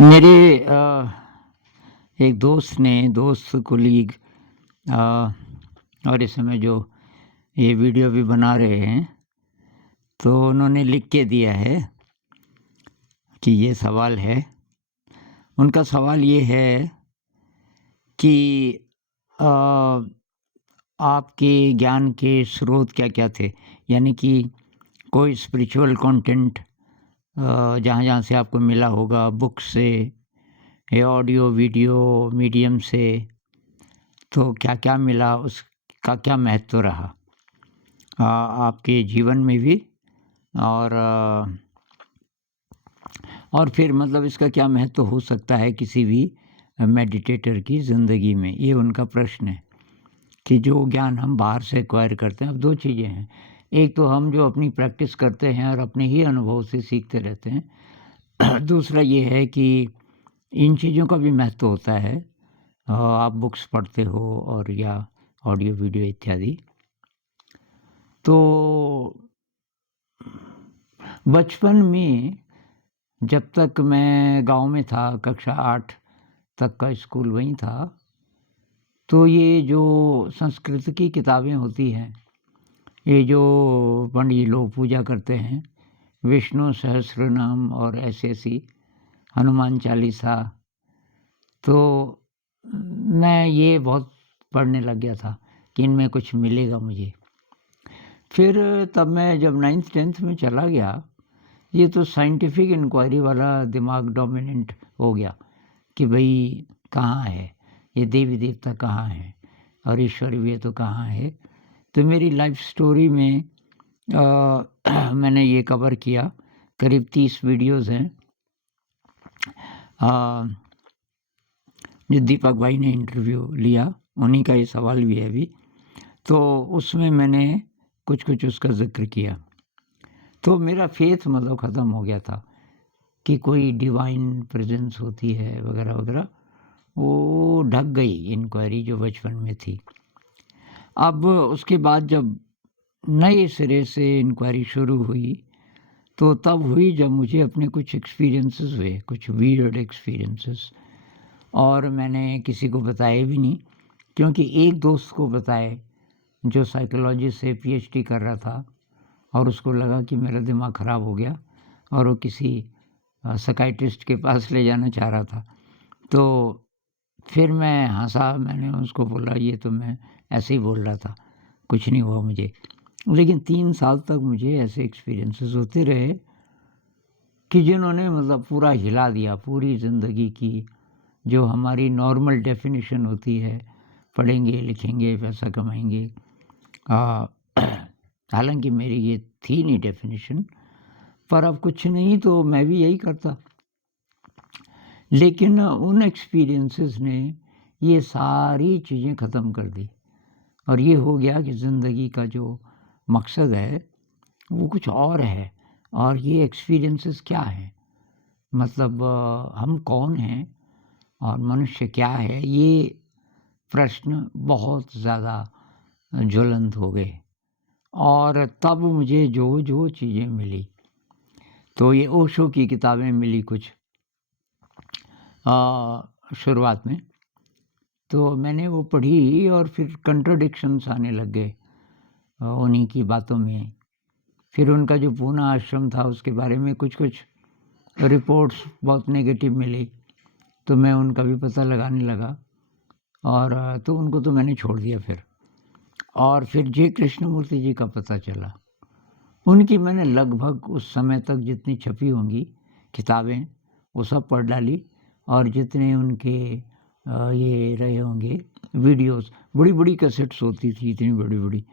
मेरे एक दोस्त कोलीग और इस समय जो ये वीडियो भी बना रहे हैं, तो उन्होंने लिख के दिया है कि ये सवाल है। उनका सवाल ये है कि अ, आपके ज्ञान के स्रोत क्या-क्या थे? यानी कि कोई स्पिरिचुअल कंटेंट जहाँ-जहाँ से आपको मिला होगा, बुक से या ऑडियो वीडियो मीडियम से, तो क्या-क्या मिला, उसका क्या महत्व रहा आपके जीवन में भी? और और फिर मतलब इसका क्या महत्व हो सकता है किसी भी मेडिटेटर की ज़िंदगी में? ये उनका प्रश्न है कि जो ज्ञान हम बाहर से एक्वायर करते हैं। अब 2 चीज़ें हैं, एक तो हम जो अपनी प्रैक्टिस करते हैं और अपने ही अनुभव से सीखते रहते हैं। दूसरा ये है कि इन चीज़ों का भी महत्व होता है। आप बुक्स पढ़ते हो और या ऑडियो वीडियो इत्यादि। तो बचपन में जब तक मैं गाँव में था, कक्षा 8 तक का स्कूल वहीं था, तो ये जो संस्कृत की किताबें होती हैं, ये जो पंडित लोग पूजा करते हैं, विष्णु सहस्त्रनाम और ऐसी-ऐसी हनुमान चालीसा, तो मैं ये बहुत पढ़ने लग गया था कि इनमें कुछ मिलेगा मुझे। फिर तब मैं जब 9th-10th में चला गया, ये तो साइंटिफिक इंक्वायरी वाला दिमाग डोमिनेंट हो गया कि भई कहाँ है? ये देवी-देवता कहाँ हैं? और ईश्वर भी है तो कहाँ है? तो मेरी लाइफ़ स्टोरी में मैंने ये कवर किया, करीब 30 वीडियोज़ हैं। अ, जो दीपक भाई ने इंटरव्यू लिया, उन्हीं का ये सवाल भी है अभी। तो उसमें मैंने कुछ-कुछ उसका ज़िक्र किया। तो मेरा फ़ेथ मतलब ख़त्म हो गया था कि कोई डिवाइन प्रेज़ेंस होती है वग़ैरह-वग़ैरह, वो ढक गई इंक्वायरी जो बचपन में थी। अब उसके बाद जब नए सिरे से इंक्वायरी शुरू हुई, तो तब हुई जब मुझे अपने कुछ एक्सपीरियंसेस हुए, कुछ वियर्ड एक्सपीरियंसेस, और मैंने किसी को बताए भी नहीं, क्योंकि एक दोस्त को बताए जो साइकोलॉजी से पीएचडी कर रहा था और उसको लगा कि मेरा दिमाग ख़राब हो गया और वो किसी साइकियाट्रिस्ट के पास ले जाना चाह रहा था। तो फिर मैं हँसा, मैंने उसको बोला ये तो मैं ऐसे ही बोल रहा था, कुछ नहीं हुआ मुझे। लेकिन 3 साल तक मुझे ऐसे एक्सपीरियंसेस होते रहे कि जिन्होंने मतलब पूरा हिला दिया, पूरी ज़िंदगी की जो हमारी नॉर्मल डेफ़िनिशन होती है, पढ़ेंगे, लिखेंगे, पैसा कमाएँगे। अ, हालाँकि मेरी ये थी नहीं डेफ़िनिशन, पर अब कुछ नहीं तो मैं भी यही करता। लेकिन उन एक्सपीरियंसेस ने ये सारी चीज़ें ख़त्म कर दी और ये हो गया कि ज़िंदगी का जो मकसद है, वो कुछ और है और ये एक्सपीरियंसेस क्या हैं? मतलब हम कौन हैं और मनुष्य क्या है? ये प्रश्न बहुत ज़्यादा ज्वलंत हो गए और तब मुझे जो-जो चीज़ें मिली, तो ये ओशो की किताबें मिली कुछ शुरुआत में, तो मैंने वो पढ़ी और फिर कॉन्ट्रडिक्शंस आने लग गए उन्हीं की बातों में। फिर उनका जो पूना आश्रम था उसके बारे में कुछ-कुछ रिपोर्ट्स बहुत नेगेटिव मिली, तो मैं उनका भी पता लगाने लगा और तो उनको तो मैंने छोड़ दिया फिर। और फिर जे कृष्णमूर्ति जी का पता चला। उनकी मैंने लगभग उस समय तक जितनी छपी होंगी किताबें, वो सब पढ़ डाली और जितने उनके ये रहे होंगे वीडियोज़, बड़ी-बड़ी कैसेट्स होती थी, इतनी बड़ी-बड़ी,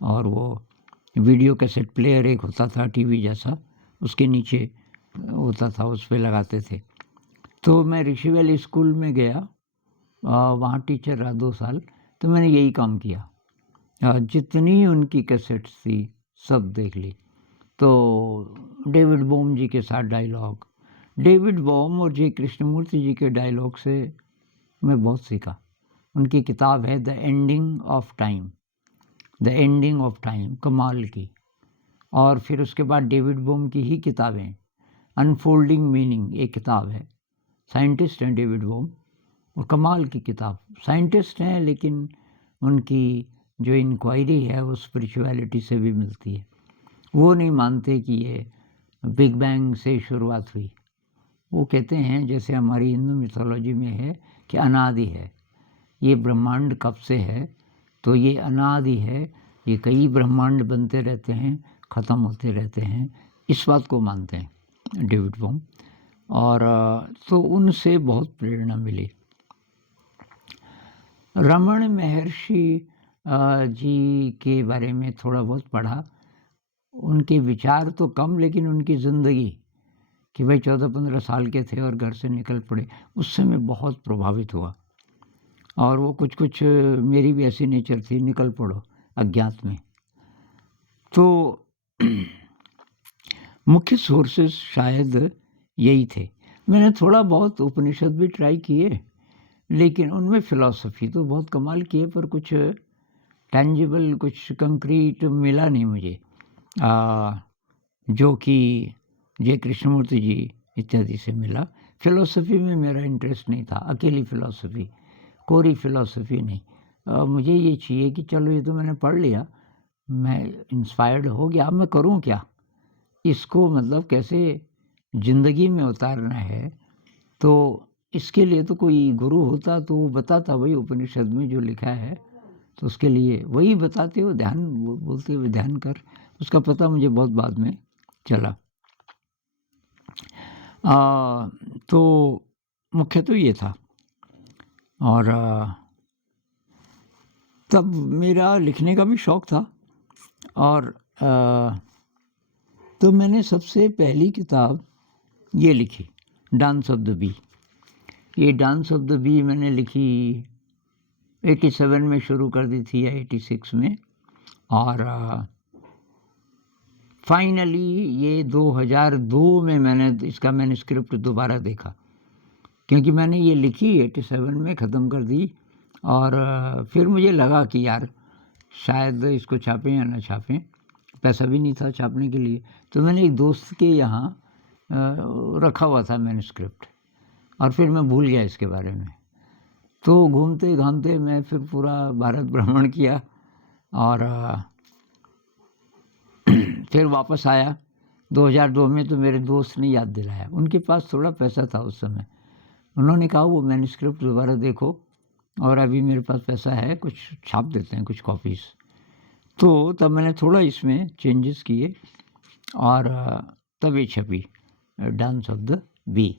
और वो वीडियो कैसेट प्लेयर एक होता था टीवी जैसा, उसके नीचे होता था, उस पे लगाते थे। तो मैं ऋषि वैली स्कूल में गया, वहाँ टीचर रहा 2 साल, तो मैंने यही काम किया। जितनी उनकी कैसेट्स थी, सब देख ली। तो डेविड बोम जी के साथ डायलॉग, डेविड बोम और जे कृष्णमूर्ति जी के डायलॉग से मैं बहुत सीखा। उनकी किताब है the ending of time, the ending of time, कमाल की। और फिर उसके बाद डेविड बोम की ही किताबें, अनफोल्डिंग मीनिंग एक किताब है, साइंटिस्ट हैं डेविड वॉम, और कमाल की किताब। साइंटिस्ट हैं लेकिन उनकी जो इंक्वायरी है वो स्पिरिचुअलिटी से भी मिलती है। वो नहीं मानते कि ये बिग बैंग से शुरुआत हुई। वो कहते हैं जैसे हमारी हिंदू मिथोलॉजी में है कि अनादि है, ये ब्रह्मांड कब से है, तो ये अनादि है, ये कई ब्रह्मांड बनते रहते हैं, ख़त्म होते रहते हैं, इस बात को मानते हैं डेविड वॉम। और तो उनसे बहुत प्रेरणा मिली। रमण महर्षि जी के बारे में थोड़ा बहुत पढ़ा। उनके विचार तो कम, लेकिन उनकी ज़िंदगी कि भाई 14-15 साल के थे और घर से निकल पड़े, उससे मैं बहुत प्रभावित हुआ। और वो कुछ मेरी भी ऐसी नेचर थी, निकल पड़ो अज्ञात में। तो मुख्य सोर्सेस शायद यही थे। मैंने थोड़ा बहुत उपनिषद भी ट्राई किए, लेकिन उनमें फ़िलॉसफ़ी तो बहुत कमाल की है, पर कुछ टेंजिबल, कुछ कंक्रीट मिला नहीं मुझे, जो कि जे कृष्णमूर्ति जी इत्यादि से मिला। फ़िलॉसफ़ी में मेरा इंटरेस्ट नहीं था, अकेली फ़िलॉसफ़ी, कोरी फ़िलॉसफ़ी नहीं। मुझे ये चाहिए कि चलो ये तो मैंने पढ़ लिया, मैं इंस्पायर्ड हो गया, अब मैं करूँ क्या? इसको मतलब कैसे ज़िंदगी में उतारना है, तो इसके लिए तो कोई गुरु होता तो वो बताता, वही उपनिषद में जो लिखा है, तो उसके लिए वही बताते हो, ध्यान बोलते हुए ध्यान कर। उसका पता मुझे बहुत बाद में चला। तो मुख्य तो ये था। और तब मेरा लिखने का भी शौक़ था। और तो मैंने सबसे पहली किताब ये लिखी, डांस ऑफ द बी। ये डांस ऑफ द बी मैंने लिखी 87 में शुरू कर दी थी या 86 में, और फाइनली ये 2002 में मैंने इसका मैन्युस्क्रिप्ट दोबारा देखा, क्योंकि मैंने ये लिखी 87 में, ख़त्म कर दी। और फिर मुझे लगा कि यार शायद इसको छापें या ना छापें, पैसा भी नहीं था छापने के लिए। तो मैंने एक दोस्त के यहाँ रखा हुआ था मैन्युस्क्रिप्ट, और फिर मैं भूल गया इसके बारे में। तो घूमते घामते मैं फिर पूरा भारत भ्रमण किया, और फिर वापस आया 2002 में। तो मेरे दोस्त ने याद दिलाया, उनके पास थोड़ा पैसा था उस समय, उन्होंने कहा वो मैन्युस्क्रिप्ट दोबारा देखो, और अभी मेरे पास पैसा है, कुछ छाप देते हैं कुछ कॉपीज़। तो तब मैंने थोड़ा इसमें चेंजेस किए, और तब ये छपी डांस ऑफ द बी।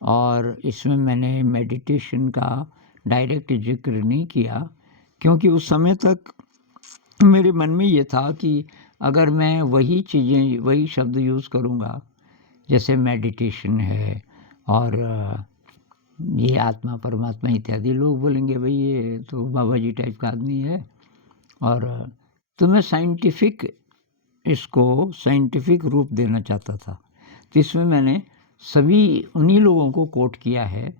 और इसमें मैंने मेडिटेशन का डायरेक्ट जिक्र नहीं किया, क्योंकि उस समय तक मेरे मन में ये था कि अगर मैं वही चीज़ें, वही शब्द यूज़ करूँगा, जैसे मेडिटेशन है और ये आत्मा परमात्मा इत्यादि, लोग बोलेंगे भाई ये तो बाबा जी टाइप का आदमी है। और तो मैं इसको साइंटिफिक रूप देना चाहता था। तो इसमें मैंने सभी उन्हीं लोगों को कोट किया है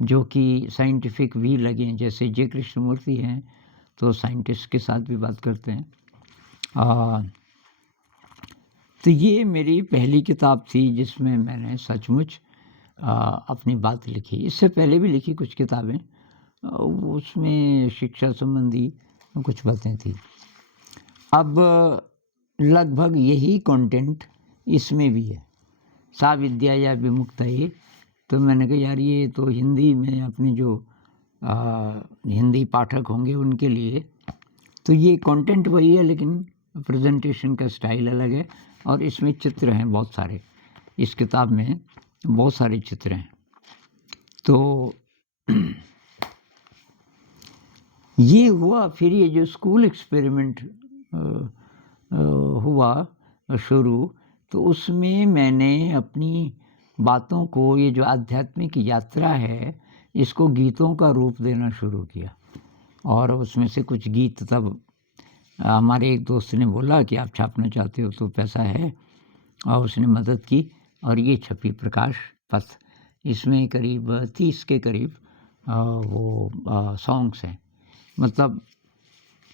जो कि साइंटिफिक भी लगे, जैसे जे कृष्णमूर्ति हैं तो साइंटिस्ट के साथ भी बात करते हैं। तो ये मेरी पहली किताब थी जिसमें मैंने सचमुच अपनी बात लिखी। इससे पहले भी लिखी कुछ किताबें, उसमें शिक्षा संबंधी कुछ बातें थी। अब लगभग यही कंटेंट इसमें भी है, सा विद्या या विमुक्तये। तो मैंने कहा यार ये तो हिंदी में अपने जो हिंदी पाठक होंगे उनके लिए, तो ये कंटेंट वही है, लेकिन प्रेजेंटेशन का स्टाइल अलग है। और इसमें चित्र हैं बहुत सारे, इस किताब में बहुत सारे चित्र हैं। तो ये हुआ। फिर ये जो स्कूल एक्सपेरिमेंट हुआ शुरू, तो उसमें मैंने अपनी बातों को, ये जो आध्यात्मिक यात्रा है, इसको गीतों का रूप देना शुरू किया। और उसमें से कुछ गीत तब हमारे एक दोस्त ने बोला कि आप छापना चाहते हो तो पैसा है, और उसने मदद की, और ये छपी प्रकाश पथ। इसमें करीब 30 के करीब वो सॉन्ग्स हैं। मतलब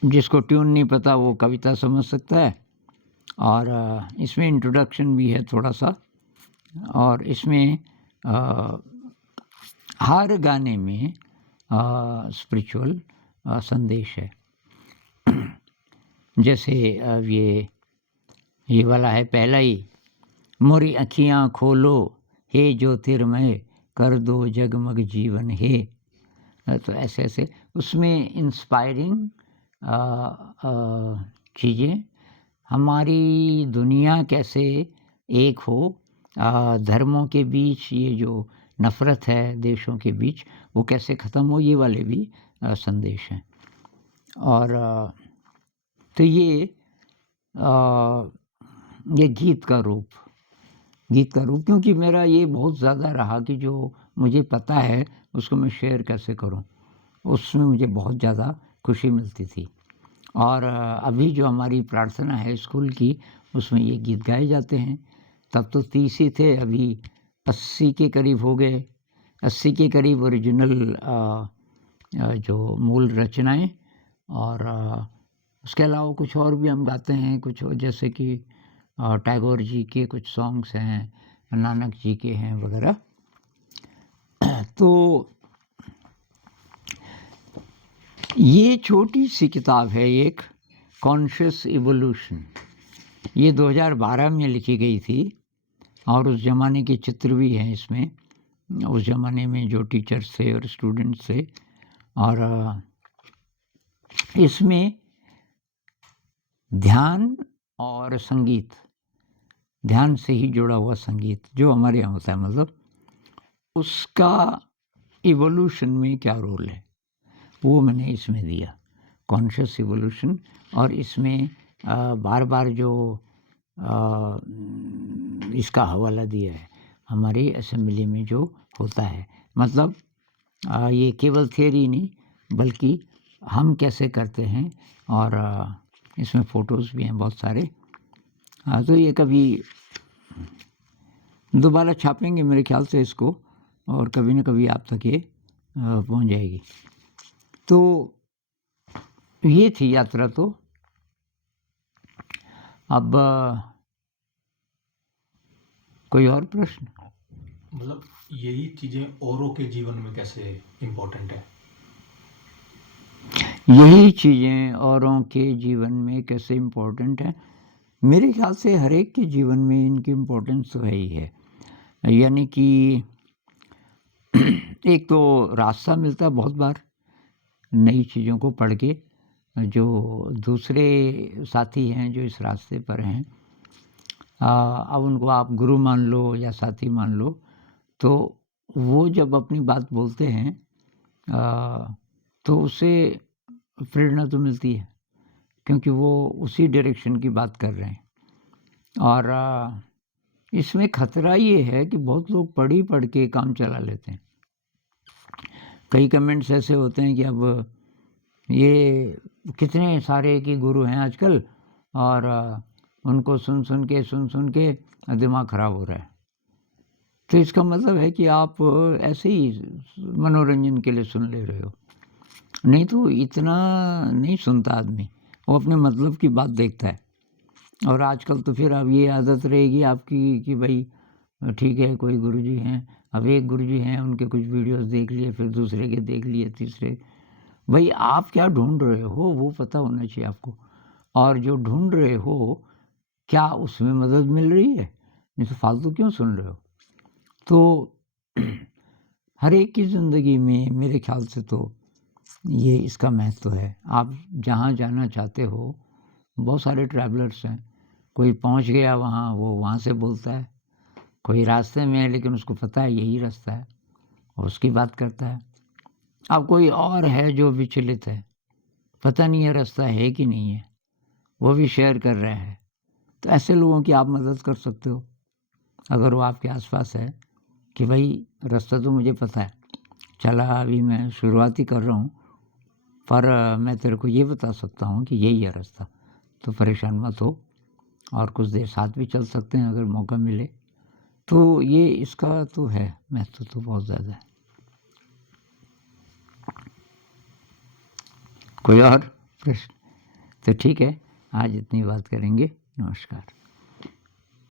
जिसको ट्यून नहीं पता वो कविता समझ सकता है। और इसमें इंट्रोडक्शन भी है थोड़ा सा, और इसमें हर गाने में स्पिरिचुअल संदेश है। जैसे ये वाला है पहला ही, मोरी अखियाँ खोलो हे ज्योतिर्मय, कर दो जगमग जीवन हे। तो ऐसे ऐसे उसमें इंस्पायरिंग चीज़ें, हमारी दुनिया कैसे एक हो, धर्मों के बीच ये जो नफ़रत है देशों के बीच वो कैसे ख़त्म हो, ये वाले भी संदेश हैं। और तो ये गीत का रूप क्योंकि मेरा ये बहुत ज़्यादा रहा कि जो मुझे पता है उसको मैं शेयर कैसे करूं, उसमें मुझे बहुत ज़्यादा खुशी मिलती थी। और अभी जो हमारी प्रार्थना है स्कूल की, उसमें ये गीत गाए जाते हैं। तब तो 30 ही थे, अभी 80 के करीब हो गए, 80 के करीब ओरिजिनल जो मूल रचनाएं। और उसके अलावा कुछ और भी हम गाते हैं, कुछ और जैसे कि टैगोर जी के कुछ सॉन्ग्स हैं, नानक जी के हैं वगैरह। तो ये छोटी सी किताब है एक, कॉन्शियस इवोल्यूशन, ये 2012 में लिखी गई थी। और उस ज़माने के चित्र भी हैं इसमें, उस ज़माने में जो टीचर्स थे और स्टूडेंट्स थे। और इसमें ध्यान और संगीत, ध्यान से ही जुड़ा हुआ संगीत जो हमारे यहाँ होता है, मतलब उसका इवोल्यूशन में क्या रोल है वो मैंने इसमें दिया, कॉन्शियस इवोल्यूशन। और इसमें बार बार जो इसका हवाला दिया है हमारी असेंबली में जो होता है, मतलब ये केवल थियरी नहीं बल्कि हम कैसे करते हैं। और इसमें फ़ोटोज़ भी हैं बहुत सारे। तो ये कभी दोबारा छापेंगे मेरे ख्याल से इसको, और कभी न कभी आप तक ये पहुंच जाएगी। तो ये थी यात्रा। तो अब कोई और प्रश्न? मतलब यही चीज़ें औरों के जीवन में कैसे इम्पोर्टेंट है? यही चीज़ें औरों के जीवन में कैसे इम्पोर्टेंट है, मेरे ख्याल से हर एक के जीवन में इनकी इम्पोर्टेंस तो है ही है। यानी कि एक तो रास्ता मिलता बहुत बार नई चीज़ों को पढ़ के, जो दूसरे साथी हैं जो इस रास्ते पर हैं, अब उनको आप गुरु मान लो या साथी मान लो, तो वो जब अपनी बात बोलते हैं तो उससे प्रेरणा तो मिलती है, क्योंकि वो उसी डायरेक्शन की बात कर रहे हैं। और इसमें खतरा ये है कि बहुत लोग पढ़ के काम चला लेते हैं। कई कमेंट्स ऐसे होते हैं कि अब ये कितने सारे की गुरु हैं आजकल, और उनको सुन सुन के दिमाग ख़राब हो रहा है। तो इसका मतलब है कि आप ऐसे ही मनोरंजन के लिए सुन ले रहे हो, नहीं तो इतना नहीं सुनता आदमी, वो अपने मतलब की बात देखता है। और आजकल तो फिर अब ये आदत रहेगी आपकी कि भाई ठीक है कोई गुरुजी हैं, अब एक गुरुजी हैं उनके कुछ वीडियोस देख लिए, फिर दूसरे के देख लिए, तीसरे। भाई आप क्या ढूंढ रहे हो वो पता होना चाहिए आपको, और जो ढूंढ रहे हो क्या उसमें मदद मिल रही है, नहीं तो फालतू क्यों सुन रहे हो। तो हर एक की ज़िंदगी में मेरे ख्याल से तो ये इसका महत्व है। आप जहाँ जाना चाहते हो, बहुत सारे ट्रैवलर्स हैं, कोई पहुँच गया वहाँ, वो वहाँ से बोलता है, कोई रास्ते में है लेकिन उसको पता है यही रास्ता है, और उसकी बात करता है। अब कोई और है जो विचलित है, पता नहीं है रास्ता है कि नहीं है, वो भी शेयर कर रहा है। तो ऐसे लोगों की आप मदद कर सकते हो अगर वो आपके आसपास है, कि भाई रास्ता तो मुझे पता है, चला अभी मैं शुरुआत ही कर रहा हूँ, पर मैं तेरे को ये बता सकता हूँ कि यही है रास्ता, तो परेशान मत हो, और कुछ देर साथ भी चल सकते हैं अगर मौका मिले। तो ये इसका तो है महत्व तो बहुत ज़्यादा है। कोई और प्रश्न? तो ठीक है, आज इतनी बात करेंगे। नमस्कार।